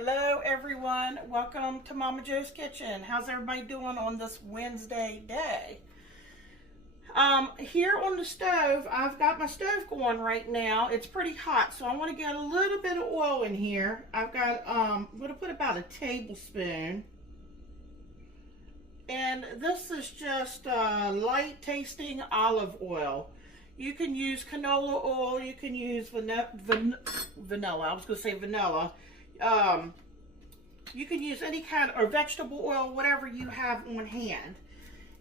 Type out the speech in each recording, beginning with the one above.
Hello everyone, welcome to Momma Jo's Kitchen. How's everybody doing on this Wednesday day? Here on the stove, I've got my stove going right now. It's pretty hot, so I want to get a little bit of oil in here. I'm going to put about a tablespoon. And this is just light tasting olive oil. You can use canola oil, you can use vanilla. I was going to say vanilla. You can use any kind or vegetable oil, whatever you have on hand.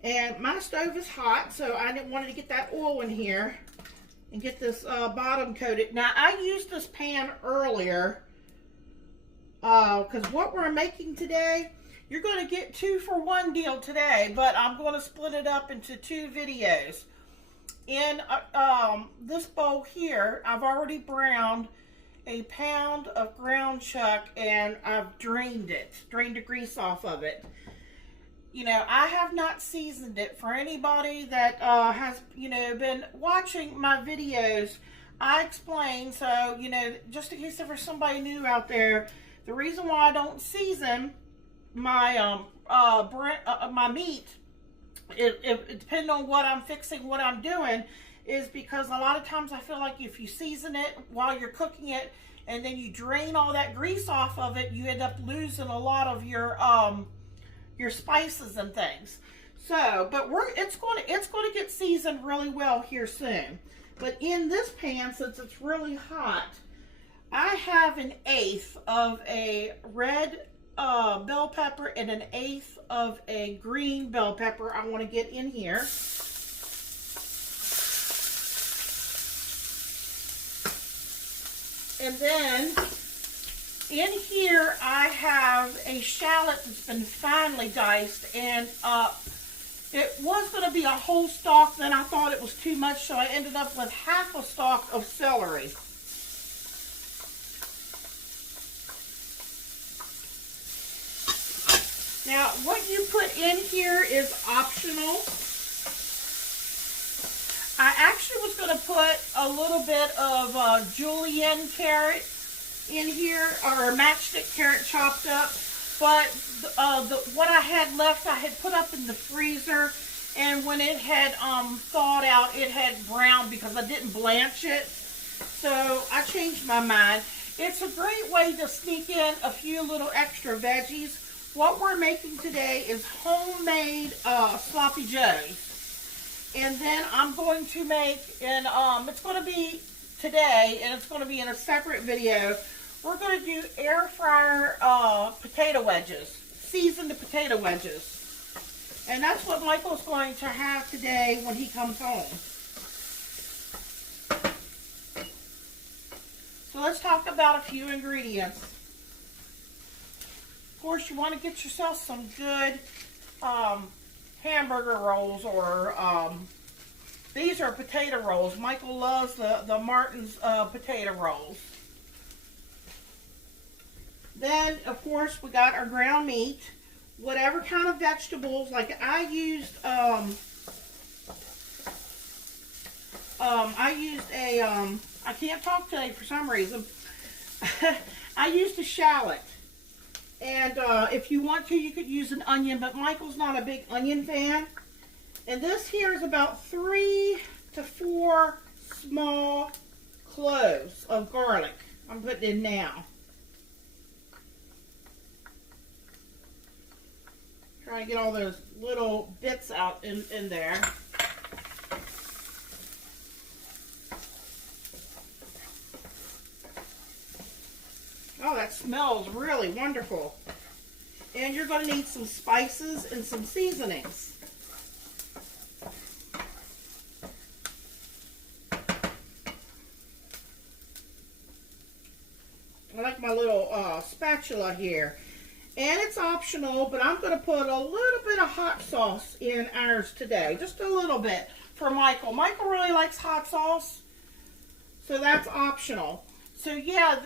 And my stove is hot, so I wanted to get that oil in here and get this bottom coated. Now, I used this pan earlier because what we're making today, you're going to get 2-for-1 deal today, but I'm going to split it up into 2 videos. In this bowl here, I've already browned a pound of ground chuck and I've drained the grease off of it. You know, I have not seasoned it. For anybody that has, been watching my videos, I explain, so, just in case there's somebody new out there, the reason why I don't season my my meat, it depending on what I'm fixing, what I'm doing, is because a lot of times I feel like if you season it while you're cooking it and then you drain all that grease off of it, you end up losing a lot of your spices and things. So, but it's going to get seasoned really well here soon. But in this pan, since it's really hot, I have 1/8 of a red bell pepper and 1/8 of a green bell pepper I want to get in here. And then in here I have a shallot that's been finely diced, and it was going to be a whole stalk, then I thought it was too much, so I ended up with half a stalk of celery. Now, what you put in here is optional. I actually was going to put a little bit of julienne carrot in here, or matchstick carrot chopped up, but what I had left, I had put up in the freezer, and when it had thawed out, it had browned because I didn't blanch it, so I changed my mind. It's a great way to sneak in a few little extra veggies. What we're making today is homemade sloppy joes. And then I'm going to make, and it's going to be today, and it's going to be in a separate video, we're going to do air fryer potato wedges, seasoned potato wedges. And that's what Michael's going to have today when he comes home. So let's talk about a few ingredients. Of course, you want to get yourself some good hamburger rolls, or these are potato rolls. Michael loves the Martin's potato rolls. Then, of course, we got our ground meat. Whatever kind of vegetables, like I used I can't talk today for some reason. I used a shallot. And if you want to, you could use an onion, but Michael's not a big onion fan. And this here is about 3 to 4 small cloves of garlic I'm putting in now. Try to get all those little bits out in there. Oh, that smells really wonderful. And you're going to need some spices and some seasonings. I like my little spatula here. And it's optional, but I'm going to put a little bit of hot sauce in ours today. Just a little bit for Michael. Michael really likes hot sauce, so that's optional. So yeah,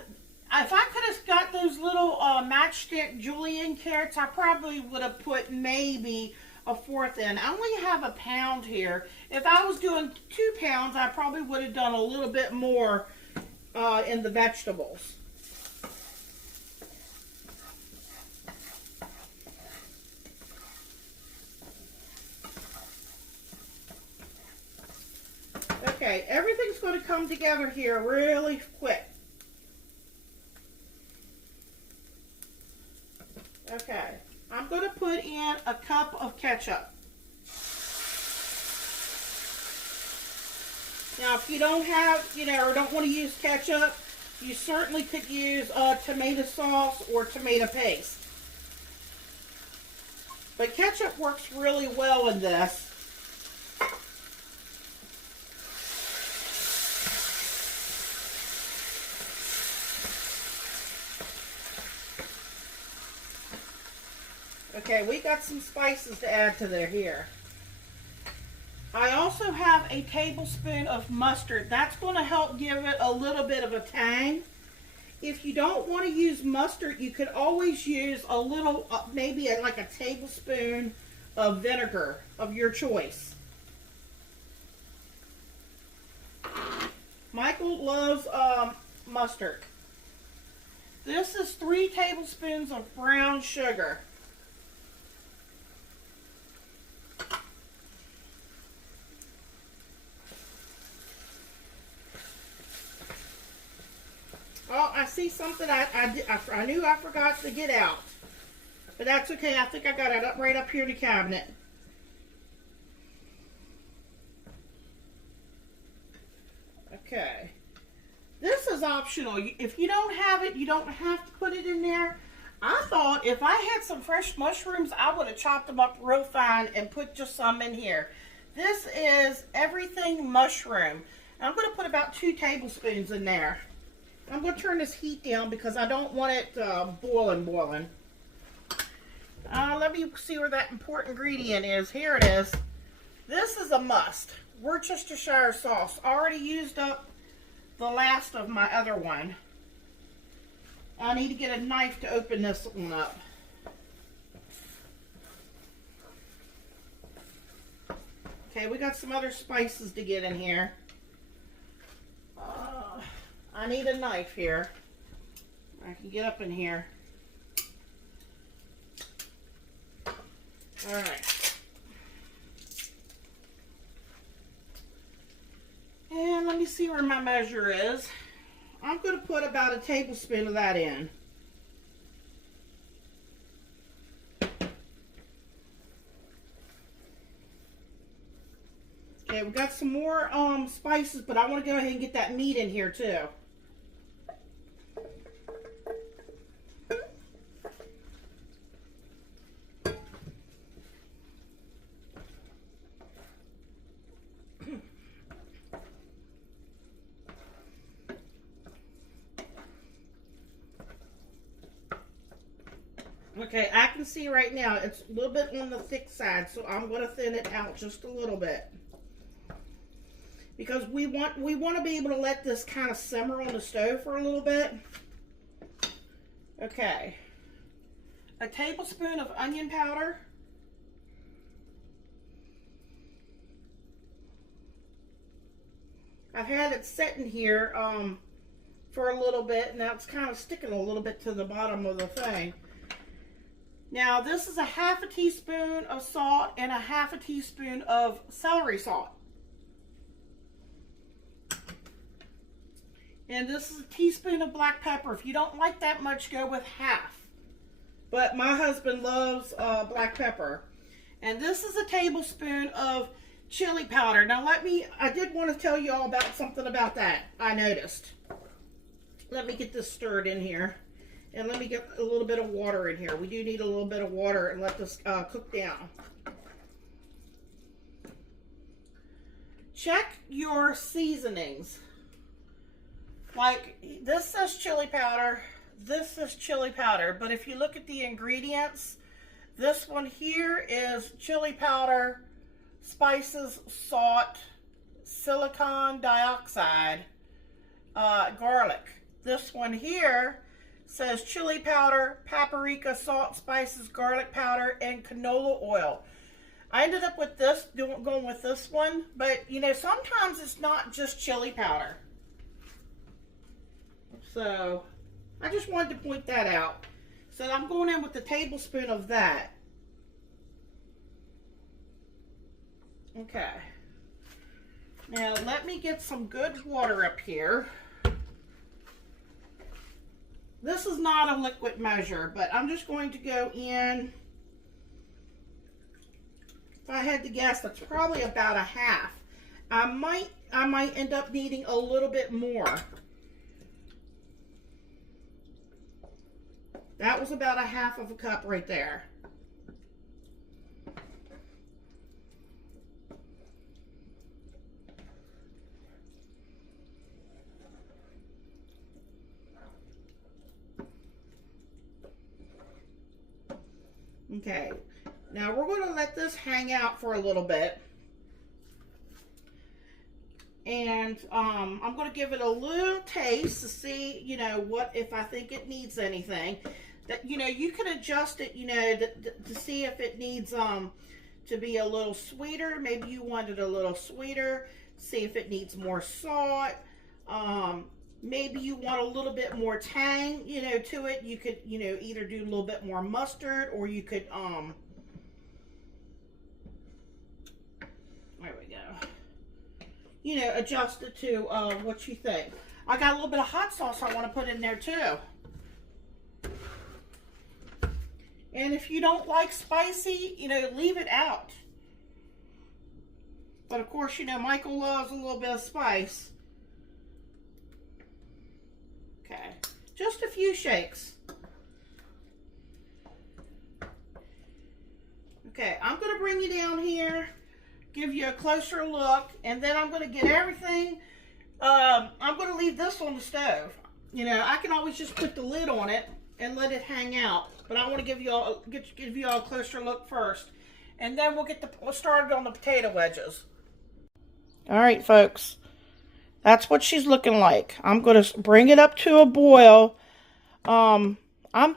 if I could have got those little matchstick julienne carrots, I probably would have put maybe a 1/4 in. I only have a pound here. If I was doing 2 pounds, I probably would have done a little bit more in the vegetables. Okay, everything's going to come together here really quick. Okay, I'm going to put in a cup of ketchup. Now, if you don't have, or don't want to use ketchup, you certainly could use tomato sauce or tomato paste. But ketchup works really well in this. Okay, we got some spices to add to there here. I also have a tablespoon of mustard. That's going to help give it a little bit of a tang. If you don't want to use mustard, you could always use a little, maybe like a tablespoon of vinegar of your choice. Michael loves mustard. This is 3 tablespoons of brown sugar. Oh, I see something I knew I forgot to get out. But that's okay. I think I got it right up here in the cabinet. Okay. This is optional. If you don't have it, you don't have to put it in there. I thought if I had some fresh mushrooms, I would have chopped them up real fine and put just some in here. This is everything mushroom. I'm going to put about 2 tablespoons in there. I'm going to turn this heat down because I don't want it boiling. Let me see where that important ingredient is. Here it is. This is a must. Worcestershire sauce. Already used up the last of my other one. I need to get a knife to open this one up. Okay, we got some other spices to get in here. I need a knife here. I can get up in here. All right. And let me see where my measure is. I'm going to put about a tablespoon of that in. Okay, we got some more spices, but I want to go ahead and get that meat in here too. Okay, I can see right now it's a little bit on the thick side, so I'm going to thin it out just a little bit. Because we want to be able to let this kind of simmer on the stove for a little bit. Okay. A tablespoon of onion powder. I've had it sitting here for a little bit. Now it's kind of sticking a little bit to the bottom of the thing. Now this is a half a teaspoon of salt and a half a teaspoon of celery salt. And this is a teaspoon of black pepper. If you don't like that much, go with half. But my husband loves black pepper. And this is a tablespoon of chili powder. Now I did want to tell you all about something about that I noticed. Let me get this stirred in here. And let me get a little bit of water in here. We do need a little bit of water and let this cook down. Check your seasonings. Like, this says chili powder, this says chili powder, but if you look at the ingredients, this one here is chili powder, spices, salt, silicon dioxide, garlic. This one here says chili powder, paprika, salt, spices, garlic powder, and canola oil. I ended up with this, going with this one, but sometimes it's not just chili powder. So, I just wanted to point that out. So, I'm going in with a tablespoon of that. Okay. Now let me get some good water up here. This is not a liquid measure, but I'm just going to go in. If I had to guess, that's probably about a half. I might end up needing a little bit more. That was about a half of a cup right there. Okay, now we're going to let this hang out for a little bit. And I'm going to give it a little taste to see, you know, what, if I think it needs anything. That, you know, you can adjust it, you know, to see if it needs to be a little sweeter. Maybe you want it a little sweeter. See if it needs more salt. Maybe you want a little bit more tang, you know, to it. You could, you know, either do a little bit more mustard, or you could, there we go. You know, adjust it to what you think. I got a little bit of hot sauce I want to put in there too. And if you don't like spicy, you know, leave it out. But of course, you know, Michael loves a little bit of spice. Okay, just a few shakes. Okay, I'm going to bring you down here, give you a closer look, and then I'm going to get everything. I'm going to leave this on the stove. You know, I can always just put the lid on it and let it hang out, but I want to give you all a closer look first, and then we'll get started on the potato wedges. All right, folks. That's what she's looking like. I'm going to bring it up to a boil. I'm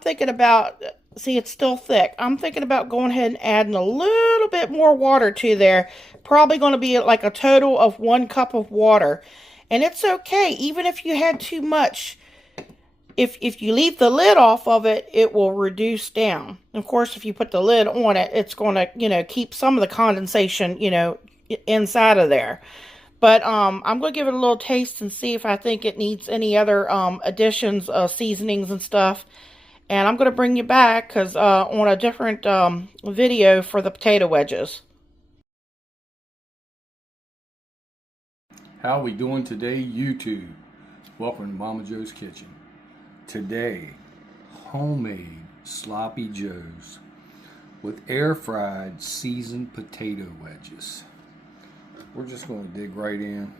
thinking about, see, it's still thick. I'm thinking about going ahead and adding a little bit more water to there. Probably going to be like a total of 1 cup of water. And it's okay, even if you had too much. If you leave the lid off of it, it will reduce down. Of course, if you put the lid on it, it's going to, you know, keep some of the condensation, you know, inside of there. But I'm going to give it a little taste and see if I think it needs any other additions, seasonings and stuff. And I'm going to bring you back because on a different video for the potato wedges. How we doing today, YouTube? Welcome to Momma Jo's Kitchen. Today, homemade sloppy joes with air-fried seasoned potato wedges. We're just going to dig right in.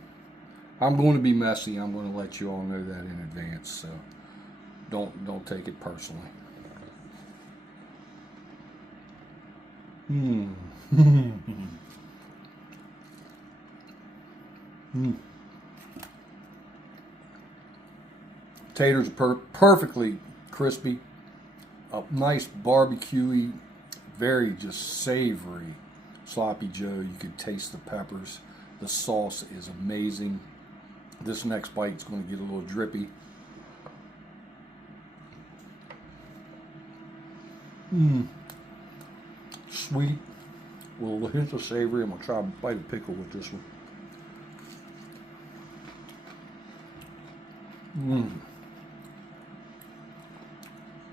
I'm going to be messy. I'm going to let you all know that in advance, so don't take it personally. Taters are perfectly crispy. A nice barbecuey, very just savory sloppy joe. You could taste the peppers. The sauce is amazing. This next bite is going to get a little drippy. Sweet, a little hint of savory. I'm going to try a bite of pickle with this one.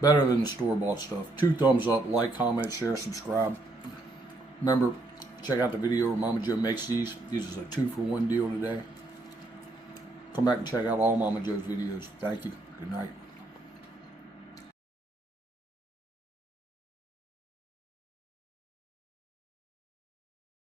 Better than the store-bought stuff. 2 thumbs up, like, comment, share, subscribe. Remember, check out the video where Momma Jo makes these. This is a 2-for-1 deal today. Come back and check out all Momma Jo's videos. Thank you. Good night.